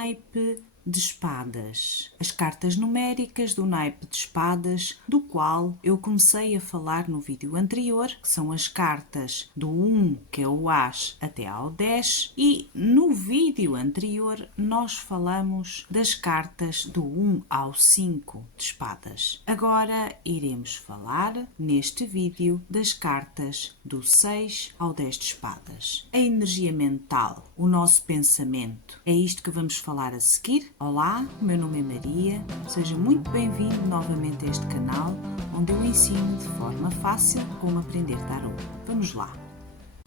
naipe de espadas. As cartas numéricas do naipe de espadas, do qual eu comecei a falar no vídeo anterior, que são as cartas do 1, que é o As, até ao 10, e no vídeo anterior nós falamos das cartas do 1 ao 5 de espadas. Agora iremos falar neste vídeo das cartas do 6 ao 10 de espadas. A energia mental, o nosso pensamento, é isto que vamos falar a seguir. Olá, meu nome é Maria, seja muito bem-vindo novamente a este canal, onde eu ensino de forma fácil como aprender tarot. Vamos lá!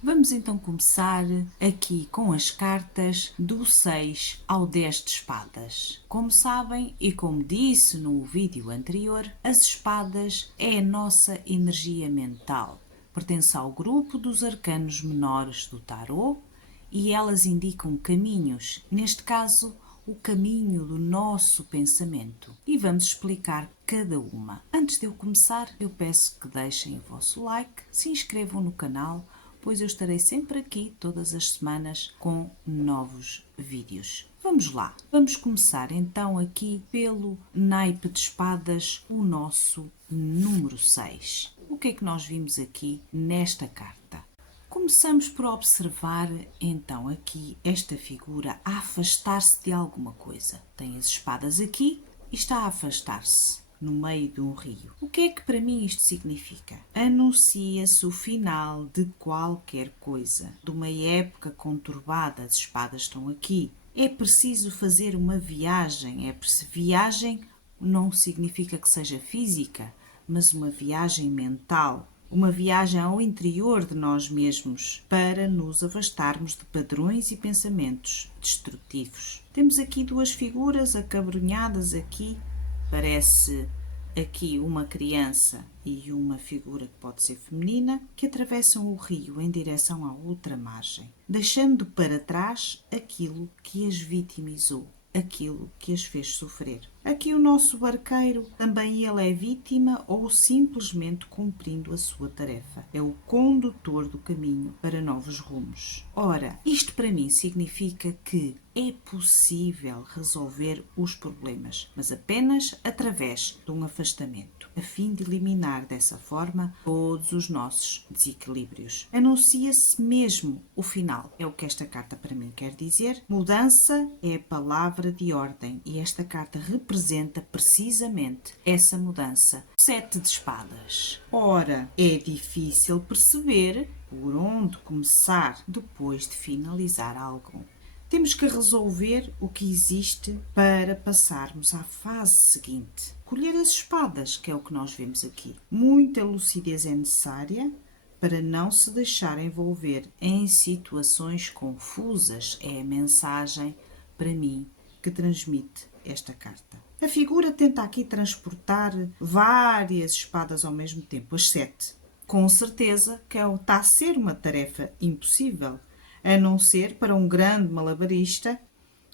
Vamos então começar aqui com as cartas do 6 ao 10 de espadas. Como sabem e como disse no vídeo anterior, as espadas é a nossa energia mental. Pertence ao grupo dos arcanos menores do tarot e elas indicam caminhos, neste caso, o caminho do nosso pensamento. E vamos explicar cada uma. Antes de eu começar, eu peço que deixem o vosso like, se inscrevam no canal, pois eu estarei sempre aqui todas as semanas com novos vídeos. Vamos lá, vamos começar então aqui pelo naipe de espadas, o nosso número 6. O que é que nós vimos aqui nesta carta? Começamos por observar então aqui esta figura a afastar-se de alguma coisa. Tem as espadas aqui e está a afastar-se no meio de um rio. O que é que para mim isto significa? Anuncia-se o final de qualquer coisa. De uma época conturbada, as espadas estão aqui. É preciso fazer uma viagem. Viagem não significa que seja física, mas uma viagem mental. Uma viagem ao interior de nós mesmos para nos afastarmos de padrões e pensamentos destrutivos. Temos aqui duas figuras acabrunhadas aqui. Parece aqui uma criança e uma figura que pode ser feminina que atravessam o rio em direção à outra margem, deixando para trás aquilo que as vitimizou, aquilo que as fez sofrer. Aqui o nosso barqueiro, também ele é vítima ou simplesmente cumprindo a sua tarefa. É o condutor do caminho para novos rumos. Ora, isto para mim significa que é possível resolver os problemas, mas apenas através de um afastamento, a fim de eliminar dessa forma todos os nossos desequilíbrios. Anuncia-se mesmo o final. É o que esta carta para mim quer dizer. Mudança é a palavra de ordem e esta carta representa precisamente essa mudança. 7 de espadas. Ora, é difícil perceber por onde começar depois de finalizar algo. Temos que resolver o que existe para passarmos à fase seguinte. Colher as espadas, que é o que nós vemos aqui. Muita lucidez é necessária para não se deixar envolver em situações confusas. É a mensagem, para mim, que transmite esta carta. A figura tenta aqui transportar várias espadas ao mesmo tempo, as 7. Com certeza que está a ser uma tarefa impossível, a não ser para um grande malabarista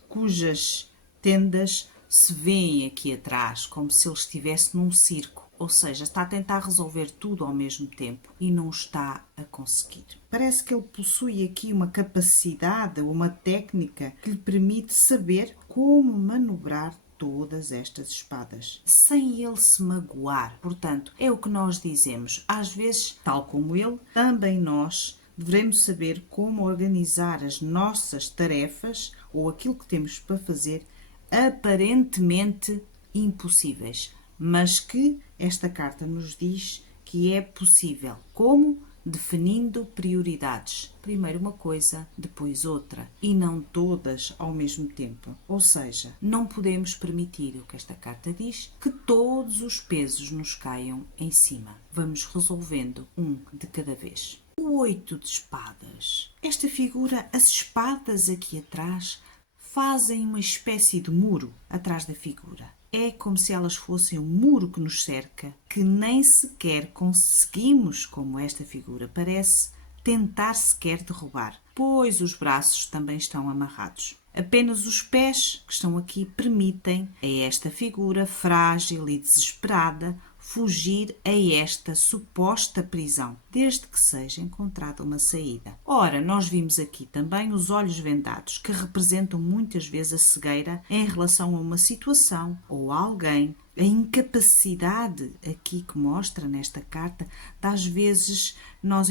cujas tendas se vêem aqui atrás, como se ele estivesse num circo. Ou seja, está a tentar resolver tudo ao mesmo tempo e não está a conseguir. Parece que ele possui aqui uma capacidade, uma técnica que lhe permite saber como manobrar todas estas espadas, sem ele se magoar. Portanto, é o que nós dizemos. Às vezes, tal como ele, também nós devemos saber como organizar as nossas tarefas ou aquilo que temos para fazer aparentemente impossíveis, mas que esta carta nos diz que é possível. Como? Definindo prioridades. Primeiro uma coisa, depois outra, e não todas ao mesmo tempo. Ou seja, não podemos permitir, o que esta carta diz, que todos os pesos nos caiam em cima. Vamos resolvendo um de cada vez. O 8 de espadas. Esta figura, as espadas aqui atrás, fazem uma espécie de muro atrás da figura. É como se elas fossem um muro que nos cerca, que nem sequer conseguimos, como esta figura parece, tentar sequer derrubar, pois os braços também estão amarrados. Apenas os pés que estão aqui permitem a esta figura frágil e desesperada fugir a esta suposta prisão, desde que seja encontrada uma saída. Ora, nós vimos aqui também os olhos vendados, que representam muitas vezes a cegueira em relação a uma situação ou a alguém. A incapacidade aqui que mostra nesta carta de às vezes nós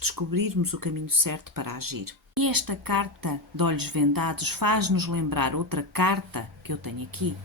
descobrirmos o caminho certo para agir. E esta carta de olhos vendados faz-nos lembrar outra carta que eu tenho aqui,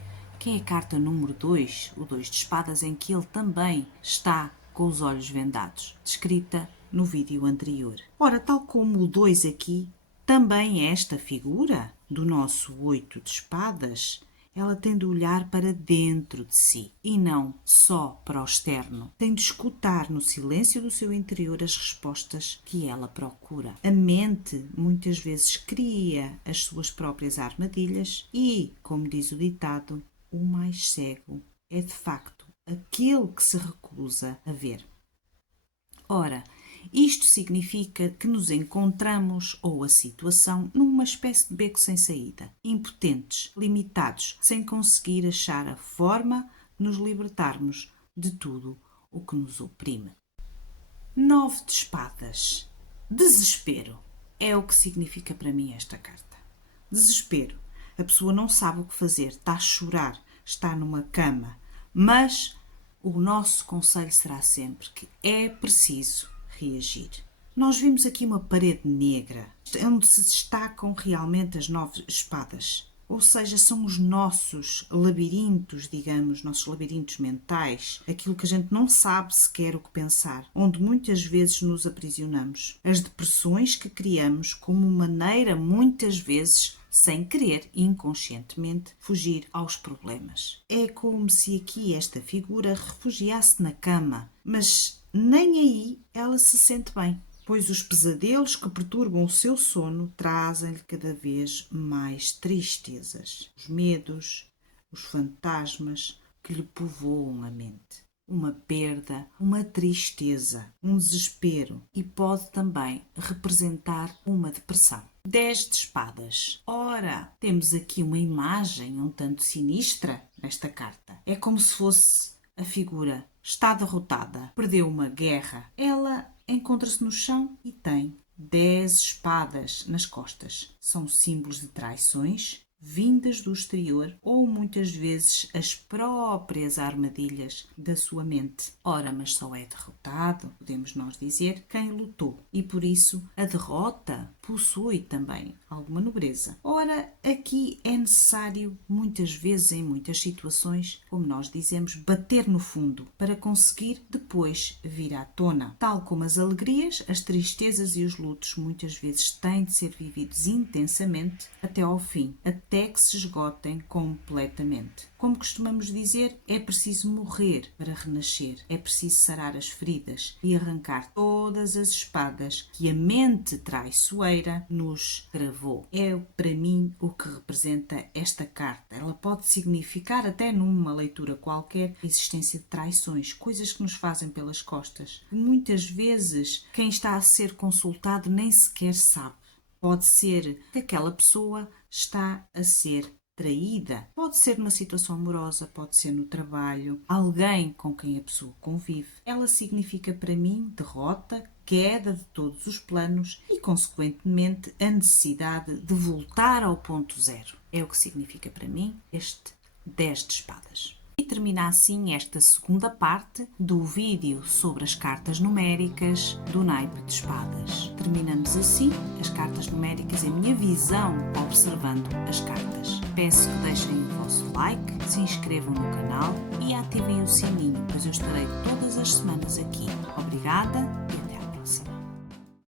que é a carta número 2, o 2 de espadas, em que ele também está com os olhos vendados, descrita no vídeo anterior. Ora, tal como o 2 aqui, também esta figura do nosso 8 de espadas, ela tem de olhar para dentro de si e não só para o externo. Tem de escutar no silêncio do seu interior as respostas que ela procura. A mente muitas vezes cria as suas próprias armadilhas e, como diz o ditado, o mais cego é de facto aquele que se recusa a ver. Ora, isto significa que nos encontramos, ou a situação, numa espécie de beco sem saída, impotentes, limitados, sem conseguir achar a forma de nos libertarmos de tudo o que nos oprime. 9 de espadas. Desespero. É o que significa para mim esta carta. Desespero. A pessoa não sabe o que fazer, está a chorar, está numa cama, mas o nosso conselho será sempre que é preciso reagir. Nós vimos aqui uma parede negra, onde se destacam realmente as 9 espadas. Ou seja, são os nossos labirintos, digamos, nossos labirintos mentais, aquilo que a gente não sabe sequer o que pensar, onde muitas vezes nos aprisionamos. As depressões que criamos como maneira, muitas vezes, sem querer, inconscientemente, fugir aos problemas. É como se aqui esta figura refugiasse na cama, mas nem aí ela se sente bem, pois os pesadelos que perturbam o seu sono trazem-lhe cada vez mais tristezas, os medos, os fantasmas que lhe povoam a mente. Uma perda, uma tristeza, um desespero e pode também representar uma depressão. 10 de espadas. Ora, temos aqui uma imagem um tanto sinistra nesta carta. É como se fosse a figura está derrotada, perdeu uma guerra. Ela encontra-se no chão e tem 10 espadas nas costas. São símbolos de traições vindas do exterior ou muitas vezes as próprias armadilhas da sua mente. Ora, mas só é derrotado, podemos nós dizer, quem lutou. E por isso a derrota possui também alguma nobreza. Ora, aqui é necessário muitas vezes, em muitas situações, como nós dizemos, bater no fundo para conseguir depois vir à tona. Tal como as alegrias, as tristezas e os lutos muitas vezes têm de ser vividos intensamente até ao fim, até que se esgotem completamente. Como costumamos dizer, é preciso morrer para renascer, é preciso sarar as feridas e arrancar todas as espadas que a mente traiçoeira nos gravou. É para mim o que representa esta carta. Ela pode significar, até numa leitura qualquer, a existência de traições, coisas que nos fazem pelas costas. Muitas vezes quem está a ser consultado nem sequer sabe. Pode ser que aquela pessoa está a ser traída. Pode ser numa situação amorosa, pode ser no trabalho, alguém com quem a pessoa convive. Ela significa para mim derrota, queda de todos os planos e, consequentemente, a necessidade de voltar ao ponto zero. É o que significa para mim este 10 de espadas. E termina assim esta segunda parte do vídeo sobre as cartas numéricas do naipe de espadas. Terminamos assim as cartas numéricas, a minha visão observando as cartas. Peço que deixem o vosso like, se inscrevam no canal e ativem o sininho, pois eu estarei todas as semanas aqui. Obrigada